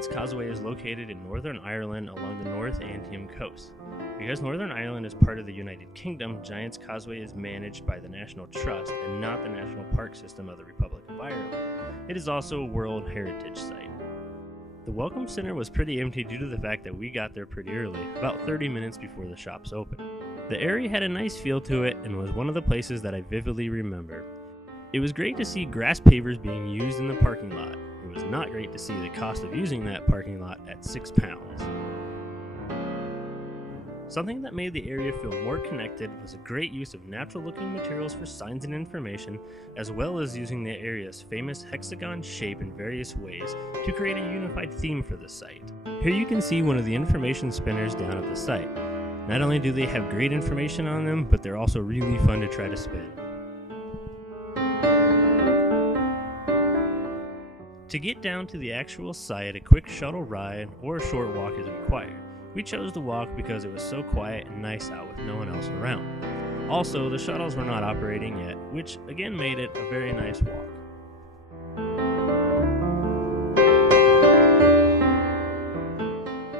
Giant's Causeway is located in Northern Ireland along the North Antrim coast. Because Northern Ireland is part of the United Kingdom, Giant's Causeway is managed by the National Trust and not the National Park System of the Republic of Ireland. It is also a World Heritage Site. The Welcome Center was pretty empty due to the fact that we got there pretty early, about 30 minutes before the shops opened. The area had a nice feel to it and was one of the places that I vividly remember. It was great to see grass pavers being used in the parking lot. It was not great to see the cost of using that parking lot at £6. Something that made the area feel more connected was a great use of natural-looking materials for signs and information, as well as using the area's famous hexagon shape in various ways to create a unified theme for the site. Here you can see one of the information spinners down at the site. Not only do they have great information on them, but they're also really fun to try to spin. To get down to the actual site, a quick shuttle ride or a short walk is required. We chose to walk because it was so quiet and nice out with no one else around. Also, the shuttles were not operating yet, which again made it a very nice walk.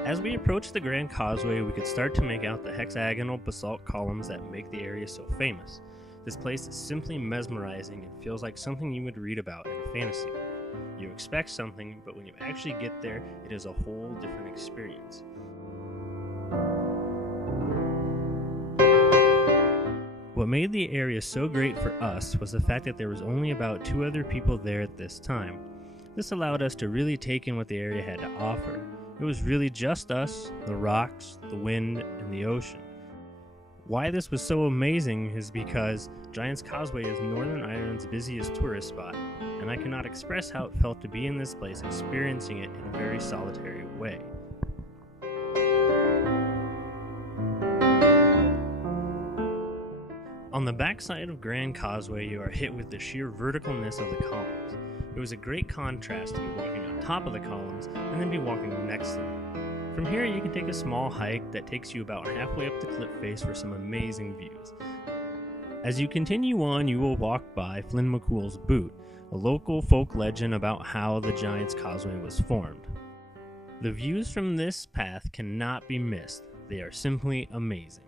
As we approached the Grand Causeway, we could start to make out the hexagonal basalt columns that make the area so famous. This place is simply mesmerizing and feels like something you would read about in a fantasy book. You expect something, but when you actually get there, it is a whole different experience. What made the area so great for us was the fact that there was only about 2 other people there at this time. This allowed us to really take in what the area had to offer. It was really just us, the rocks, the wind, and the ocean. Why this was so amazing is because Giant's Causeway is Northern Ireland's busiest tourist spot, and I cannot express how it felt to be in this place experiencing it in a very solitary way. On the backside of Grand Causeway, you are hit with the sheer verticalness of the columns. It was a great contrast to be walking on top of the columns and then be walking next to them. From here, you can take a small hike that takes you about halfway up the cliff face for some amazing views. As you continue on, you will walk by Flynn McCool's Boot, a local folk legend about how the Giant's Causeway was formed. The views from this path cannot be missed. They are simply amazing.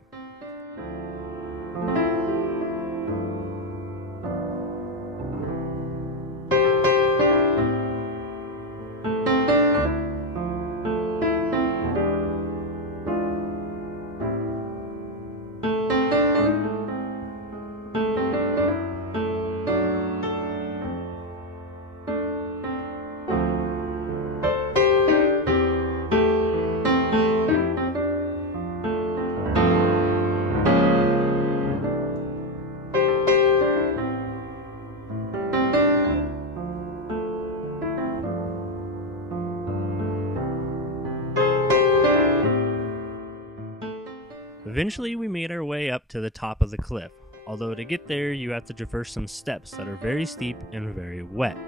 Eventually, we made our way up to the top of the cliff, although to get there you have to traverse some steps that are very steep and very wet.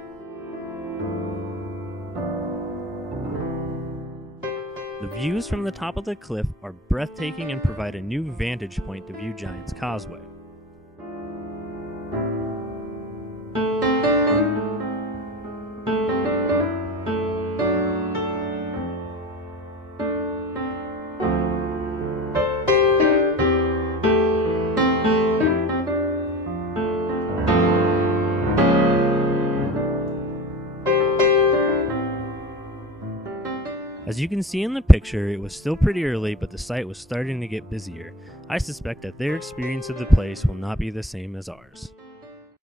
The views from the top of the cliff are breathtaking and provide a new vantage point to view Giant's Causeway. As you can see in the picture, it was still pretty early, but the site was starting to get busier. I suspect that their experience of the place will not be the same as ours.